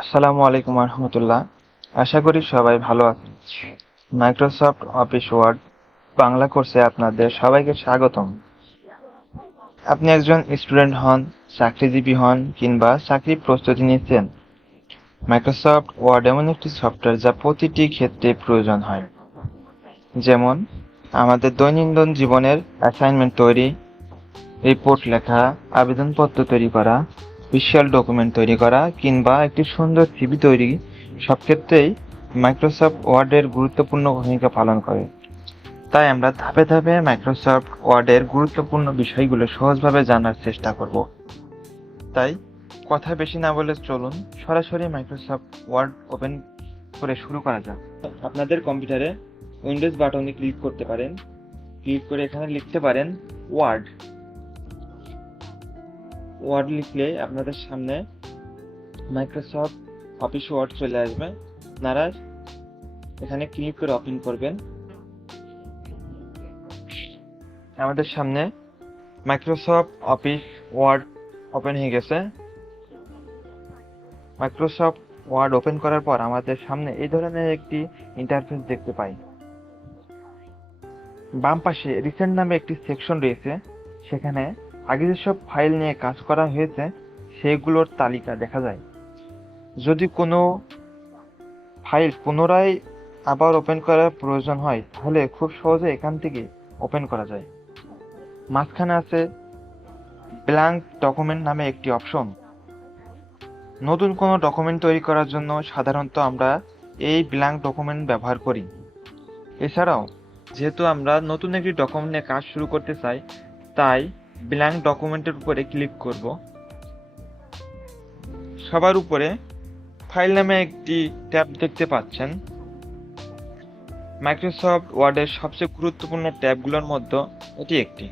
আসসালামু আলাইকুম রহমতুল্লাহ। আশা করি সবাই ভালো আছেন। মাইক্রোসফট অফিস ওয়ার্ড বাংলা কোর্সে আপনাদের সবাইকে স্বাগতম। আপনি একজন স্টুডেন্ট হন, চাকরিজীবী হন কিংবা চাকরির প্রস্তুতি নিচ্ছেন, মাইক্রোসফট ওয়ার্ড এমন একটি সফটওয়্যার যা প্রতিটি ক্ষেত্রে প্রয়োজন হয়। যেমন আমাদের দৈনন্দিন জীবনের অ্যাসাইনমেন্ট তৈরি, রিপোর্ট লেখা, আবেদনপত্র তৈরি করা, ভিজুয়াল ডকুমেন্ট তৈরি করা কিংবা একটি সুন্দর সিভি তৈরি, সব ক্ষেত্রেই মাইক্রোসফট ওয়ার্ডের গুরুত্বপূর্ণ ভূমিকা পালন করে। তাই আমরা ধাপে ধাপে মাইক্রোসফট ওয়ার্ডের গুরুত্বপূর্ণ বিষয়গুলো সহজভাবে জানার চেষ্টা করব। তাই কথা বেশি না বলে চলুন সরাসরি মাইক্রোসফট ওয়ার্ড ওপেন করে শুরু করা যাক। আপনাদের কম্পিউটারে উইন্ডোজ বাটনে ক্লিক করতে পারেন। ক্লিক করে এখানে লিখতে পারেন ওয়ার্ড। ওয়ার্ড লিখলে আপনাদের সামনে মাইক্রোসফট অফিস ওয়ার্ড চলে আসবে। আপনারা এখানে ক্লিক করে ওপেন করবেন। আমাদের সামনে মাইক্রোসফট অফিস ওয়ার্ড ওপেন হয়ে গেছে। মাইক্রোসফট ওয়ার্ড ওপেন করার পর আমাদের সামনে এই ধরনের একটি ইন্টারফেস দেখতে পাই। বাম পাশে রিসেন্ট নামে একটি সেকশন রয়েছে। সেখানে আগে যেসব ফাইল নিয়ে কাজ করা হয়েছে সেগুলোর তালিকা দেখা যায়। যদি কোনো ফাইল পুনরায় আবার ওপেন করার প্রয়োজন হয় তাহলে খুব সহজে এখান থেকে ওপেন করা যায়। মাঝখানে আছে ব্ল্যাঙ্ক ডকুমেন্ট নামে একটি অপশন। নতুন কোনো ডকুমেন্ট তৈরি করার জন্য সাধারণত আমরা এই ব্ল্যাঙ্ক ডকুমেন্ট ব্যবহার করি। এছাড়াও যেহেতু আমরা নতুন একটি ডকুমেন্ট নিয়ে কাজ শুরু করতে চাই, তাই ব্ল্যাঙ্ক ডকুমেন্টের উপরে ক্লিক করব। সবার উপরে ফাইল নামে একটি ট্যাব দেখতে পাচ্ছেন। মাইক্রোসফট ওয়ার্ডের সবচেয়ে গুরুত্বপূর্ণ ট্যাবগুলোর মধ্যে এটি একটি।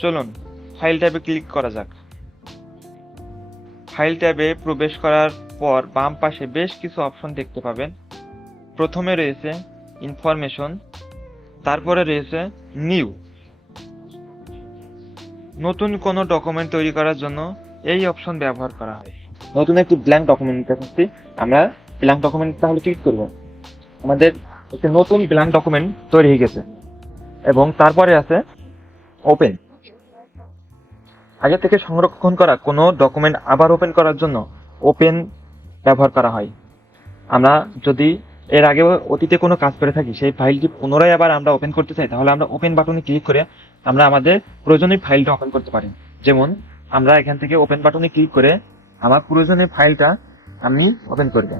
চলুন ফাইল ট্যাবে ক্লিক করা যাক। ফাইল ট্যাবে প্রবেশ করার পর বাম পাশে বেশ কিছু অপশন দেখতে পাবেন। প্রথমে রয়েছে ইনফরমেশন, তারপরে রয়েছে নিউ। নতুন কোনো ডকুমেন্ট তৈরি করার জন্য এই অপশন ব্যবহার করা হয়। নতুন একটি ব্ল্যাঙ্ক ডকুমেন্ট দেখাচ্ছি। আমরা ব্ল্যাঙ্ক ডকুমেন্ট তাহলে ক্লিক করব। আমাদের একটি নতুন ব্ল্যাঙ্ক ডকুমেন্ট তৈরি হয়ে গেছে এবং তারপরে আছে ওপেন। আগে থেকে সংরক্ষণ করা কোনো ডকুমেন্ট আবার ওপেন করার জন্য ওপেন ব্যবহার করা হয়। আমরা যদি এর আগে অতীতে কোনো কাজ করে থাকি, সেই ফাইলটি পুনরায় আবার আমরা ওপেন করতে চাই, তাহলে আমরা ওপেন বাটনে ক্লিক করে আমরা আমাদের প্রয়োজনীয় ফাইলটা ওপেন করতে পারি। যেমন আমরা এখান থেকে ওপেন বাটনে ক্লিক করে আমার প্রয়োজনীয় ফাইলটা আমি ওপেন করব।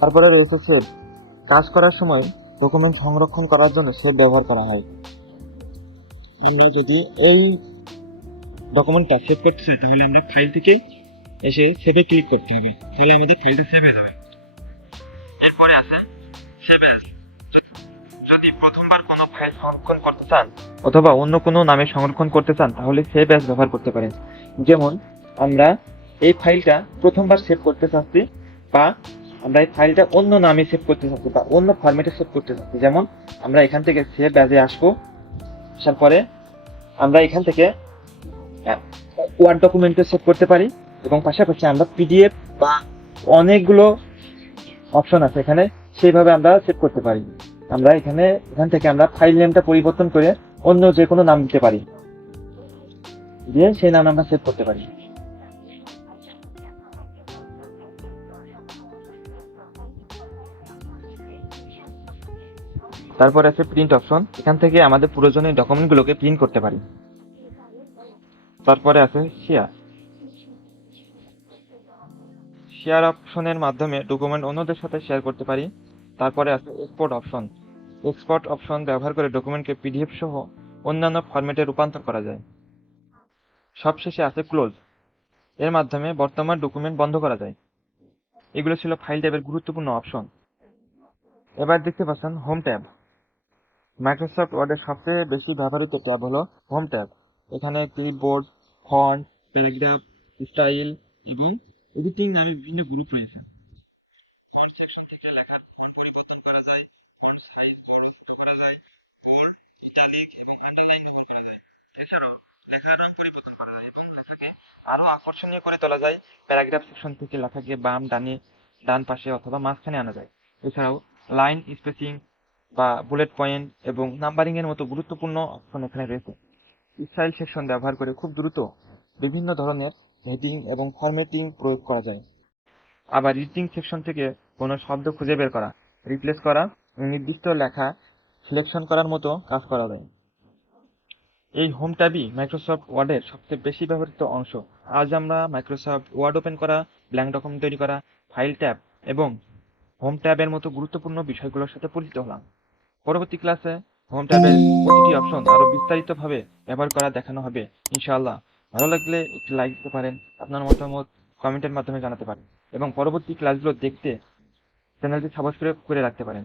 তারপরে রয়েছে সেভ। কাজ করার সময় ডকুমেন্ট সংরক্ষণ করার জন্য সেভ ব্যবহার করা হয়। আমরা যদি এই ডকুমেন্টটা সেভ করতে চাই তাহলে আমরা ফাইল থেকে এসে সেভে ক্লিক করতে হবে, তাহলে আমাদের ফাইলটা সেভ হয়ে যাবে। এরপরে আছে সেভ অ্যাজ। যদি প্রথমবার কোনো ফাইল সংরক্ষণ করতে চান অথবা অন্য কোনো নামে সংরক্ষণ করতে চান তাহলে সেভ অ্যাজ ব্যবহার করতে পারেন। যেমন আমরা এই ফাইলটা প্রথমবার সেভ করতে চাচ্ছি, বা আমরা এই ফাইলটা অন্য নামে সেভ করতে চাচ্ছি বা অন্য ফরম্যাটে সেভ করতে চাচ্ছি। যেমন আমরা এখান থেকে সেভ অ্যাজে আসবো। আসার পরে আমরা এখান থেকে ওয়ার্ড ডকুমেন্টে সেভ করতে পারি এবং পাশাপাশি আমরা পিডিএফ বা অনেকগুলো অপশন আছে এখানে, সেইভাবে আমরা সেভ করতে পারি। আমরা এখান থেকে আমরা ফাইল নেমটা পরিবর্তন করে অন্য যে কোনো নাম দিতে পারি, দিয়ে সেই নাম আমরা সেভ করতে পারি। তারপর আছে প্রিন্ট অপশন। এখান থেকে আমাদের প্রয়োজনীয় ডকুমেন্টগুলোকে প্রিন্ট করতে পারি। তারপরে আছে শেয়ার। শেয়ার অপশনের মাধ্যমে ডকুমেন্ট অন্যদের সাথে শেয়ার করতে পারি। তারপরে আছে এক্সপোর্ট অপশন। এক্সপোর্ট অপশন ব্যবহার করে ডকুমেন্টকে পিডিএফ সহ অন্যান্য ফরম্যাটে রূপান্তর করা যায়। সবশেষে আছে ক্লোজ। এর মাধ্যমে বর্তমান ডকুমেন্ট বন্ধ করা যায়। এগুলো ছিল ফাইল ট্যাবের গুরুত্বপূর্ণ অপশন। এবার দেখতে পাচ্ছেন হোম ট্যাব। মাইক্রোসফট ওয়ার্ডের সবচেয়ে বেশি ব্যবহৃত ট্যাব হলো হোম ট্যাব। এখানে ক্লিপবোর্ড, ফন্ট, প্যারাগ্রাফ, স্টাইল এবং এডিটিং নামে বিভিন্ন গ্রুপ রয়েছে। ফন্ট সেকশন থেকে লেখার ফন্ট পরিবর্তন করা যায়, ফন্ট সাইজ বড় ছোট করা যায়, বোল্ড, ইটালিক এবং আন্ডারলাইন ব্যবহার করা যায়। এছাড়াও লেখার রং পরিবর্তন করা যায় এবং লেখাকে আরো আকর্ষণীয় করে তোলা যায়। প্যারাগ্রাফ সেকশন থেকে লেখাকে ডান পাশে অথবা মাঝখানে আনা যায়। এছাড়াও লাইন স্পেসিং বা বুলেট পয়েন্ট এবং নাম্বারিং এর মতো গুরুত্বপূর্ণ অপশন এখানে রয়েছে। স্টাইল সেকশন ব্যবহার করে খুব দ্রুত বিভিন্ন ধরনের হেডিং এবং ফরম্যাটিং প্রয়োগ করা যায়। আবার রিডিং সেকশন থেকে কোনো শব্দ খুঁজে বের করা, রিপ্লেস করা, নির্দিষ্ট লেখা সিলেকশন করার মতো কাজ করা যায়। এই হোম ট্যাবই মাইক্রোসফট ওয়ার্ডের সবচেয়ে বেশি ব্যবহৃত অংশ। আজ আমরা মাইক্রোসফট ওয়ার্ড ওপেন করা, ব্ল্যাঙ্ক ডকুমেন্ট তৈরি করা, ফাইল ট্যাব এবং হোম ট্যাবের মতো গুরুত্বপূর্ণ বিষয়গুলোর সাথে পরিচিত হলাম। পরবর্তী ক্লাসে হোম ট্যাবের প্রতিটি অপশন আরো বিস্তারিতভাবে ব্যবহার করা দেখানো হবে ইনশাআল্লাহ। ভালো লাগলে একটি লাইক দিতে পারেন, আপনার মতামত কমেন্টের মাধ্যমে জানাতে পারেন এবং পরবর্তী ক্লাসগুলো দেখতে চ্যানেলটি সাবস্ক্রাইব করে রাখতে পারেন।